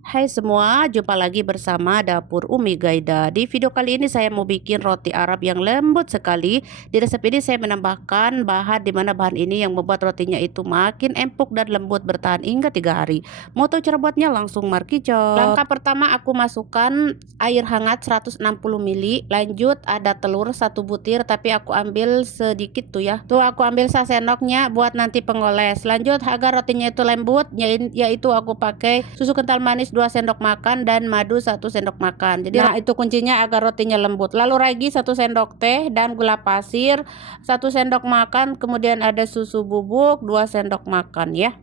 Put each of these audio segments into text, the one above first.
Hai semua, jumpa lagi bersama Dapur Umi Gaida. Di video kali ini saya mau bikin roti Arab yang lembut sekali. Di resep ini saya menambahkan bahan di mana bahan ini yang membuat rotinya itu makin empuk dan lembut bertahan hingga 3 hari. Mau tahu cara buatnya? Langsung markicot. Langkah pertama aku masukkan air hangat 160 ml. Lanjut ada telur 1 butir tapi aku ambil sedikit tuh ya. Tuh aku ambil sendoknya buat nanti pengoles. Lanjut agar rotinya itu lembut yaitu aku pakai susu kental manis 2 sendok makan dan madu 1 sendok makan. Jadi itu kuncinya agar rotinya lembut. Lalu ragi 1 sendok teh dan gula pasir 1 sendok makan, kemudian ada susu bubuk 2 sendok makan ya.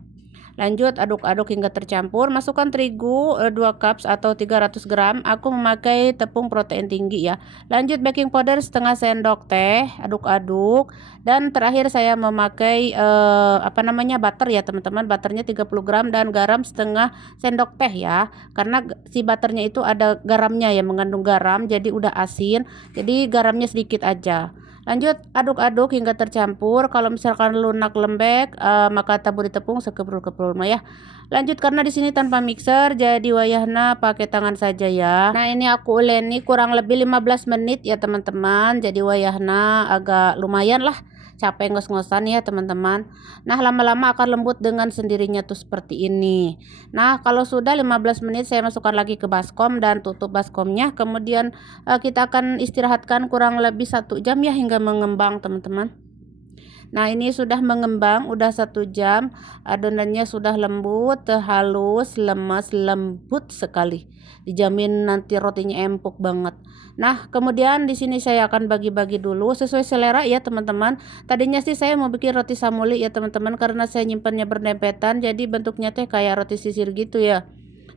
Lanjut aduk-aduk hingga tercampur. Masukkan terigu 2 cups atau 300 gram. Aku memakai tepung protein tinggi ya. Lanjut baking powder setengah sendok teh. Aduk-aduk. Dan terakhir saya memakai butter ya teman-teman. Butternya 30 gram dan garam setengah sendok teh ya. Karena si butternya itu ada garamnya ya, mengandung garam. Jadi udah asin. Jadi garamnya sedikit aja. Lanjut aduk-aduk hingga tercampur. Kalau misalkan lunak lembek, maka taburi tepung sekeprul-keprul ya. Lanjut karena di sini tanpa mixer, jadi wayahna pakai tangan saja ya. Nah ini aku uleni kurang lebih 15 menit ya teman-teman. Jadi wayahna agak lumayan lah. Capek ngos-ngosan ya teman-teman. Nah lama-lama akan lembut dengan sendirinya tuh seperti ini. Nah kalau sudah 15 menit saya masukkan lagi ke baskom dan tutup baskomnya. Kemudian kita akan istirahatkan kurang lebih 1 jam ya hingga mengembang teman-teman. Nah ini sudah mengembang udah 1 jam, adonannya sudah lembut, halus, lemas, lembut sekali. Dijamin nanti rotinya empuk banget. Nah kemudian di sini saya akan bagi-bagi dulu sesuai selera ya teman-teman. Tadinya sih saya mau bikin roti samuli ya teman-teman, karena saya nyimpannya berdempetan jadi bentuknya teh kayak roti sisir gitu ya,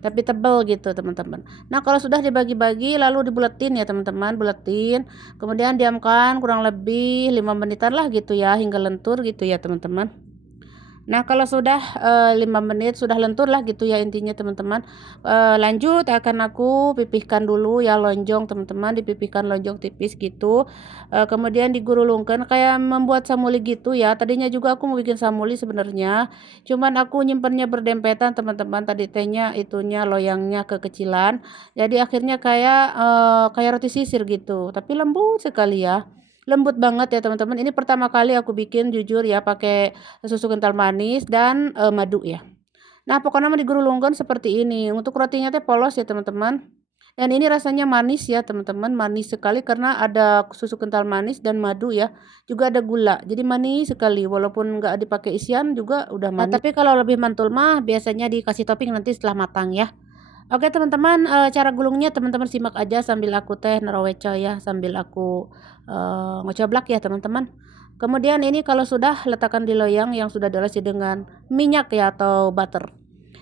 tapi tebal gitu teman-teman. Nah kalau sudah dibagi-bagi lalu dibuletin ya teman-teman, buletin, kemudian diamkan kurang lebih 5 menitan lah gitu ya hingga lentur gitu ya teman-teman. Nah kalau sudah 5 menit sudah lentur lah gitu ya intinya teman-teman. Lanjut akan aku pipihkan dulu ya lonjong teman-teman, dipipihkan lonjong tipis gitu. Kemudian digurulungkan kayak membuat samuli gitu ya. Tadinya juga aku mau bikin samuli sebenarnya, cuman aku nyimpennya berdempetan teman-teman, tadi tehnya itunya loyangnya kekecilan. Jadi akhirnya kayak roti sisir gitu, tapi lembut sekali ya. Lembut banget ya teman-teman. Ini pertama kali aku bikin jujur ya pakai susu kental manis dan madu ya. Nah pokoknya mah digulungkan seperti ini. Untuk rotinya teh polos ya teman-teman. Dan ini rasanya manis ya teman-teman, manis sekali karena ada susu kental manis dan madu ya. Juga ada gula, jadi manis sekali walaupun nggak dipakai isian juga udah manis. Nah tapi kalau lebih mantul mah biasanya dikasih topping nanti setelah matang ya. Oke teman-teman, cara gulungnya teman-teman simak aja sambil aku teh naraweco ya, sambil aku ngocoblak ya teman-teman. Kemudian ini kalau sudah letakkan di loyang yang sudah diolesi dengan minyak ya atau butter.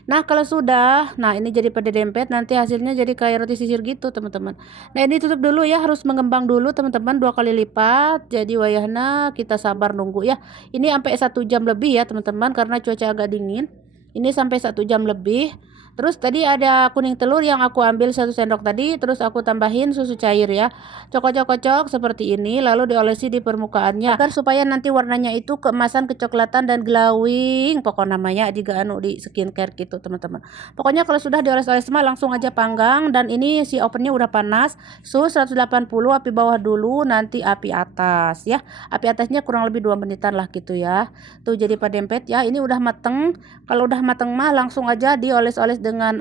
Nah kalau sudah, nah ini jadi pada dempet, nanti hasilnya jadi kayak roti sisir gitu teman-teman. Nah ini tutup dulu ya, harus mengembang dulu teman-teman 2 kali lipat. Jadi wayahna kita sabar nunggu ya. Ini sampai 1 jam lebih ya teman-teman karena cuaca agak dingin. Ini sampai 1 jam lebih. Terus tadi ada kuning telur yang aku ambil 1 sendok tadi, terus aku tambahin susu cair ya. Kocok-kocok seperti ini, lalu diolesi di permukaannya agar supaya nanti warnanya itu keemasan, kecoklatan dan glowing. Pokok namanya juga di skincare gitu teman-teman. Pokoknya kalau sudah dioles-oles mah langsung aja panggang, dan ini si ovennya udah panas, suhu 180, api bawah dulu, nanti api atas ya. Api atasnya kurang lebih 2 menitan lah gitu ya. Tuh jadi padempet ya, ini udah mateng. Kalau udah mateng mah langsung aja dioles-oles dengan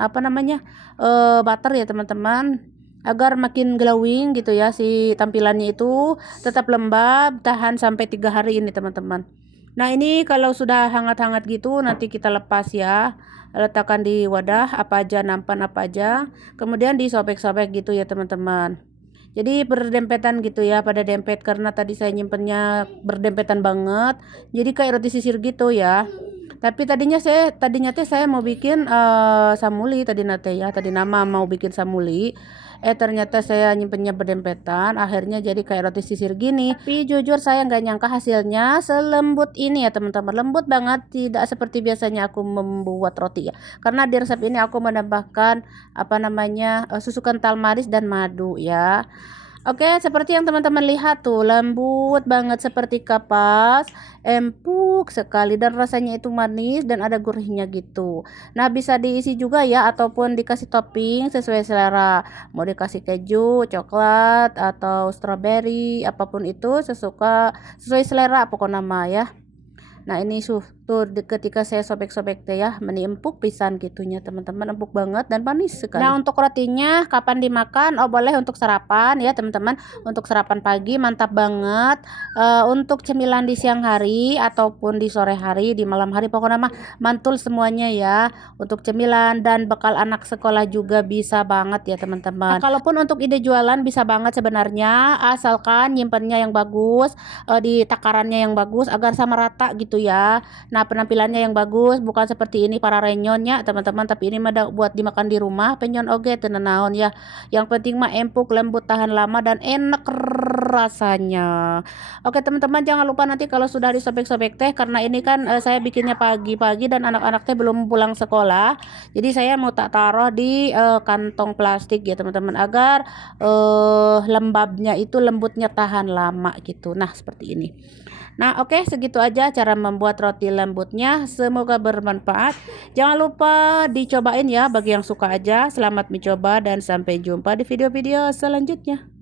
butter ya teman-teman, agar makin glowing gitu ya, si tampilannya itu tetap lembab, tahan sampai 3 hari ini teman-teman. Nah ini kalau sudah hangat-hangat gitu nanti kita lepas ya, letakkan di wadah apa aja, nampan apa aja, kemudian disobek-sobek gitu ya teman-teman. Jadi berdempetan gitu ya, pada dempet karena tadi saya nyimpennya berdempetan banget, jadi kayak roti sisir gitu ya. Tapi tadinya teh saya mau bikin samuli tadi nate ya. Tadi nama mau bikin samuli. Ternyata saya nyimpennya berdempetan. Akhirnya jadi kayak roti sisir gini. Tapi jujur saya nggak nyangka hasilnya selembut ini ya teman-teman. Lembut banget, tidak seperti biasanya aku membuat roti ya. Karena di resep ini aku menambahkan susu kental manis dan madu ya. Oke, seperti yang teman-teman lihat tuh, lembut banget seperti kapas, empuk sekali dan rasanya itu manis dan ada gurihnya gitu. Nah, bisa diisi juga ya ataupun dikasih topping sesuai selera. Mau dikasih keju, coklat atau strawberry, apapun itu sesuai selera pokoknya mah ya. Nah, ini tuh ketika saya sobek-sobek teh ya, meni empuk pisan gitunya teman-teman, empuk banget dan manis sekali. Nah, untuk rotinya kapan dimakan? Oh, boleh untuk sarapan ya teman-teman. Untuk sarapan pagi mantap banget. Untuk cemilan di siang hari ataupun di sore hari, di malam hari pokoknya mah mantul semuanya ya. Untuk cemilan dan bekal anak sekolah juga bisa banget ya teman-teman. Nah, kalaupun untuk ide jualan bisa banget sebenarnya, asalkan nyimpennya yang bagus, di takarannya yang bagus agar sama rata gitu ya. Nah, penampilannya yang bagus, bukan seperti ini para renyonnya teman-teman, tapi ini mah buat dimakan di rumah, penyon oge teu naon ya. Yang penting mah empuk, lembut, tahan lama dan enak rasanya. Oke teman-teman, jangan lupa nanti kalau sudah disobek-sobek teh, karena ini kan saya bikinnya pagi-pagi dan anak-anak teh belum pulang sekolah. Jadi saya mau tak taruh di kantong plastik ya teman-teman, agar lembabnya itu lembutnya tahan lama gitu. Nah, seperti ini. Nah, oke, segitu aja cara membuat roti lembutnya. Semoga bermanfaat. Jangan lupa dicobain ya bagi yang suka aja. Selamat mencoba dan sampai jumpa di video-video selanjutnya.